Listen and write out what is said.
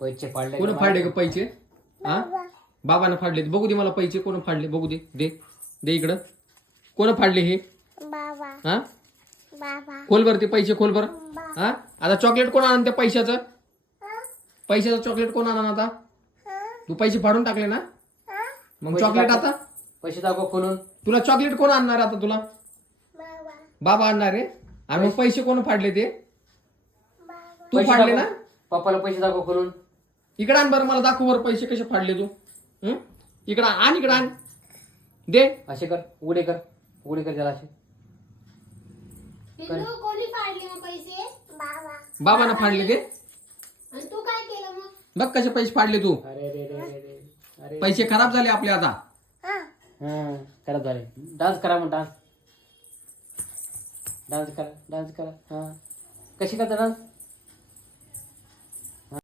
पैसे फाडले कोण फाडले का पैसे? हा बाबानं फाडले. बघू दे मला पैसे कोण फाडले बघू दे. दे दे इकडं. कोण फाडले हे? हा खोल बर ते पैसे खोल बर. हा आता चॉकलेट कोण आणून त्या पैशाचं? पैशाचं चॉकलेट कोण आणा आता? तू पैसे फाडून टाकले ना मग चॉकलेट आता पैसे दाखव खोलून. तुला चॉकलेट कोण आणणार आता तुला? बाबा आणणार आहे. आणि मग पैसे कोण फाडले ते? तू पैसे फाडले दाखव. ना? पप्पाला पैसे दाखव खोलून. इकडे आण बरं मला दाखव बरं पैसे कसे फाडले तू. इकडं आण इकडं आण. दे असे कर उघडे कर उघडे कर त्याला असे. पिल्लू कोणी फाडले मग पैसे? बाबानं फाडले ते. आणि तू काय केलं मग? बघ कसे पैसे फाडले तू. अरे रे रे रे रे. अरे पैसे खराब झाले आपले आता. हा खराब झाले. डान्स करा मग डान्स. डान्स करा डान्स करा. हा कशी करता डान्स?